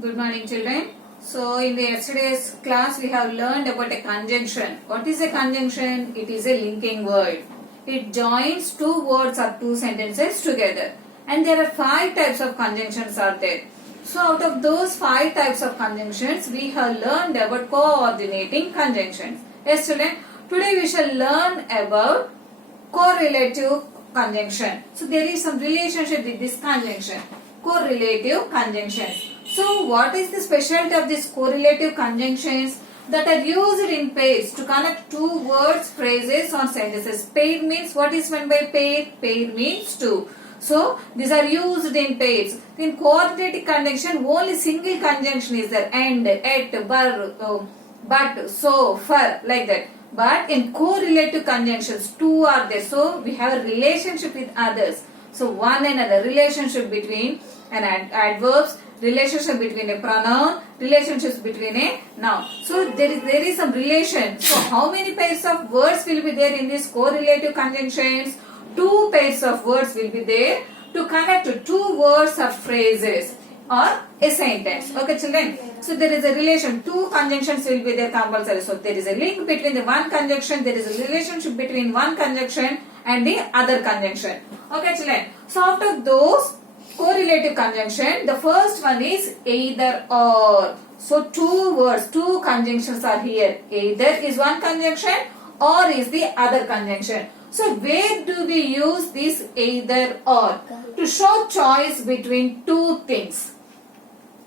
Good morning, children. So, in the yesterday's class, we have learned about a conjunction. What is a conjunction? It is a linking word. It joins two words or two sentences together. And there are 5 types of conjunctions are there. So, out of those 5 types of conjunctions, we have learned about coordinating conjunctions. Yes, children. Today we shall learn about correlative conjunction. So, there is some relationship with this conjunction. Correlative conjunctions. So, what is the specialty of these correlative conjunctions? That are used in pairs to connect two words, phrases or sentences. Pair means, what is meant by pair? Pair means two. So, these are used in pairs. In coordinating conjunction, only single conjunction is there. And, at, but, so, for, like that. But in correlative conjunctions, two are there. So, we have a relationship with others. So, one another, relationship between an adverbs, relationship between a pronoun, relationships between a noun. So, there is some relation. So, how many pairs of words will be there in these correlative conjunctions? 2 pairs of words will be there to connect two words or phrases or a sentence. Okay, children? So, there is a relation. 2 conjunctions will be there compulsory. So, there is a link between the one conjunction. There is a relationship between one conjunction and the other conjunction. Okay, children? So, after those correlative conjunction, the first one is either or. So, 2 words, 2 conjunctions are here. Either is one conjunction or is the other conjunction. So, where do we use this either or? To show choice between 2 things.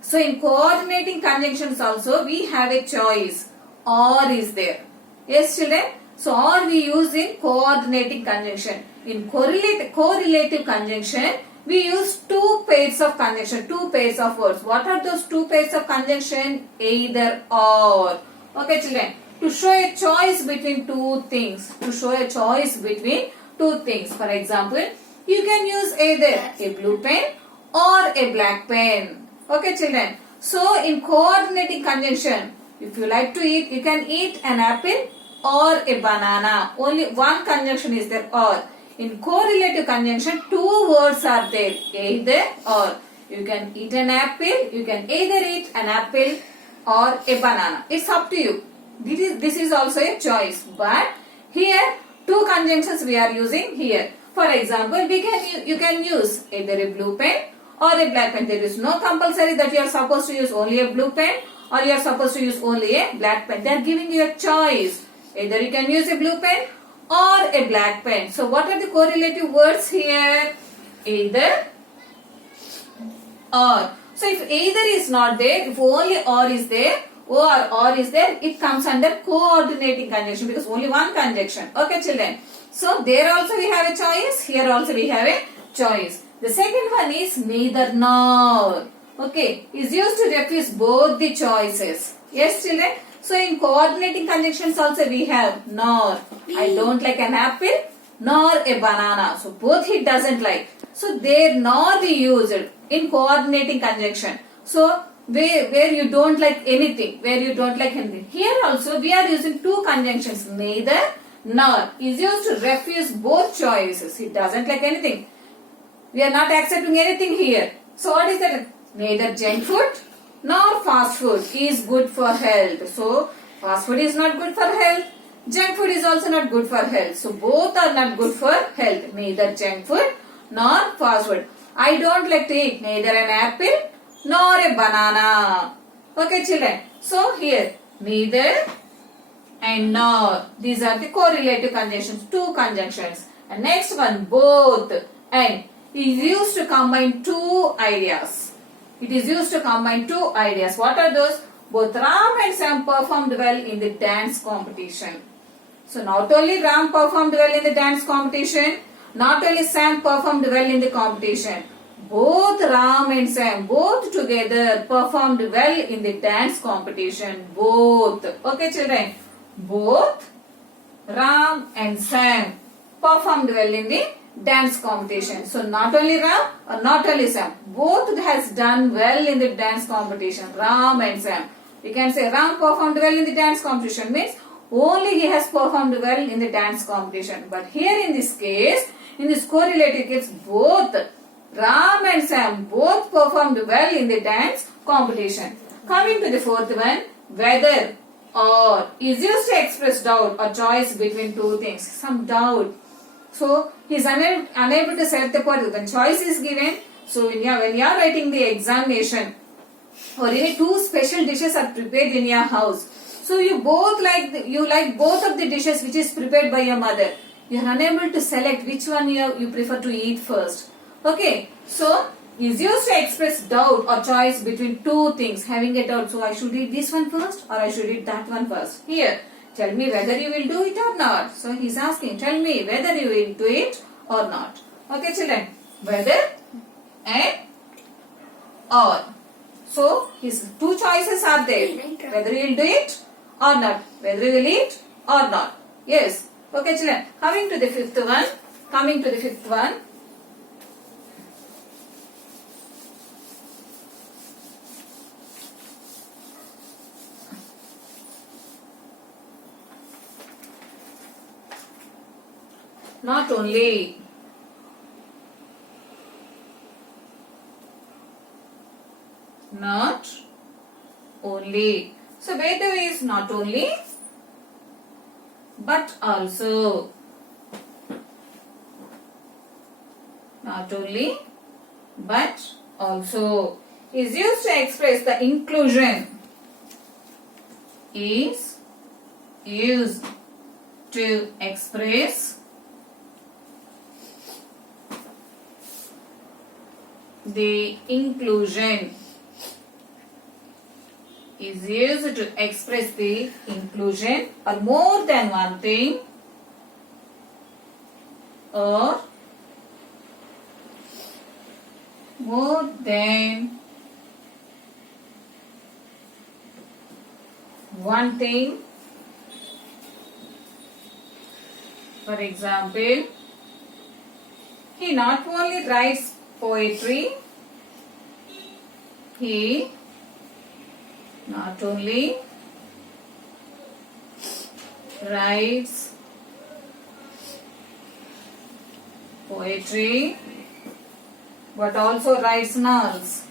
So, in coordinating conjunctions also, we have a choice. Or is there. Yes, children? So, or we use in coordinating conjunction. In correlative conjunction, we use 2 pairs of conjunction, 2 pairs of words. What are those 2 pairs of conjunction? Either or. Okay, children? To show a choice between 2 things. To show a choice between 2 things. For example, you can use either a blue pen or a black pen. Okay, children? So, in coordinating conjunction, if you like to eat, you can eat an apple or a banana. Only one conjunction is there, or. In correlative conjunction, 2 words are there, either or. You can eat an apple, you can either eat an apple or a banana. It's up to you. This is also a choice. But here, 2 conjunctions we are using here. For example, you can use either a blue pen or a black pen. There is no compulsory that you are supposed to use only a blue pen or you are supposed to use only a black pen. They are giving you a choice. Either you can use a blue pen or a black pen. So, what are the correlative words here? Either or. So, if either is not there, if only or is there, or is there, it comes under coordinating conjunction because only one conjunction. Okay, children? So, there also we have a choice. Here also we have a choice. The second one is neither nor. Okay, is used to refuse both the choices. Yes, children? So, in coordinating conjunctions also we have nor. I don't like an apple nor a banana. So, both he doesn't like. So, there nor we use it in coordinating conjunction. So, where you don't like anything. Where you don't like anything. Here also we are using 2 conjunctions. Neither nor is used to refuse both choices. He doesn't like anything. We are not accepting anything here. So, what is that? Neither junk food nor fast food is good for health. So, fast food is not good for health. Junk food is also not good for health. So, both are not good for health. Neither junk food nor fast food. I don't like to eat neither an apple nor a banana. Okay, children. So, here neither and nor. These are the correlative conjunctions. 2 conjunctions. And next one, both and is used to combine 2 ideas. It is used to combine 2 ideas. What are those? Both Ram and Sam performed well in the dance competition. So, not only Ram performed well in the dance competition, not only Sam performed well in the competition. Both Ram and Sam, both together performed well in the dance competition. Both. Okay, children? Both Ram and Sam performed well in the dance competition. So, not only Ram or not only Sam, both has done well in the dance competition. Ram and Sam. We can say Ram performed well in the dance competition means only he has performed well in the dance competition. But here in this case, in this correlative case, both Ram and Sam both performed well in the dance competition. Coming to the fourth one, whether or is used to express doubt or choice between two things. Some doubt. So he is unable to select the part when choice is given. So when you are writing the examination, or any two special dishes are prepared in your house, so you like both of the dishes which is prepared by your mother. You are unable to select which one you prefer to eat first. Okay, so is used to express doubt or choice between two things. Having a doubt, so I should eat this one first or I should eat that one first. Here, tell me whether you will do it or not. So he is asking, tell me whether you will do it or not. Okay children, whether and or. So his two choices are there. Whether you will do it or not. Whether you will eat or not. Yes. Okay children. Coming to the fifth one. Not only. Not only. So whether is not only but also. Not only but also is used to express the inclusion. Is used to express the inclusion. Is used to express the inclusion or more than one thing or more than one thing. For example, he not only writes poetry, he not only writes poetry but also writes novels.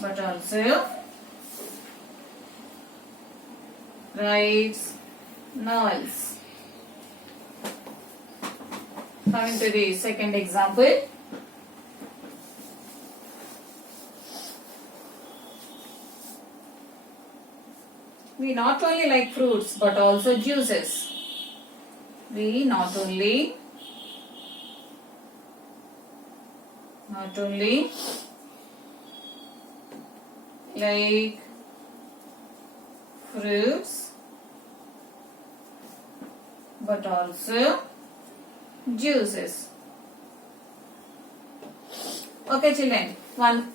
But also writes novels. Coming to the second example. We not only like fruits but also juices. We not only like fruits but also juices. Okay children,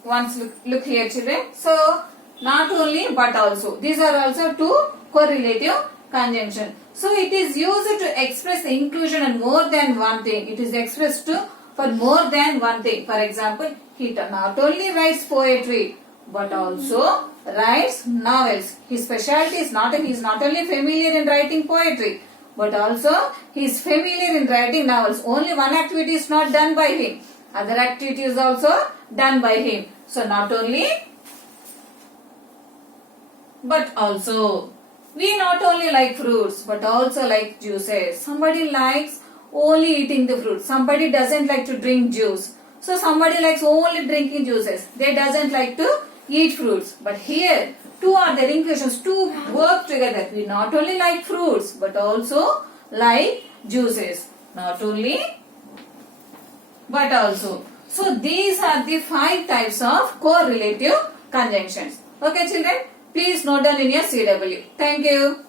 once look here children. So not only but also, these are also two correlative conjunction. So it is used to express the inclusion and more than one thing. It is expressed for more than one thing. For example, he not only writes poetry but also writes novels. His specialty is he is not only familiar in writing poetry but also he is familiar in writing novels. Only one activity is not done by him. Other activity is also done by him. So not only but also. We not only like fruits but also like juices. Somebody likes only eating the fruit. Somebody doesn't like to drink juice. So somebody likes only drinking juices. They doesn't like to eat fruits. But here two are the inclusions. Two work together. We not only like fruits but also like juices. Not only but also. So these are the 5 types of correlative conjunctions. Okay children, please note down in your CW. Thank you.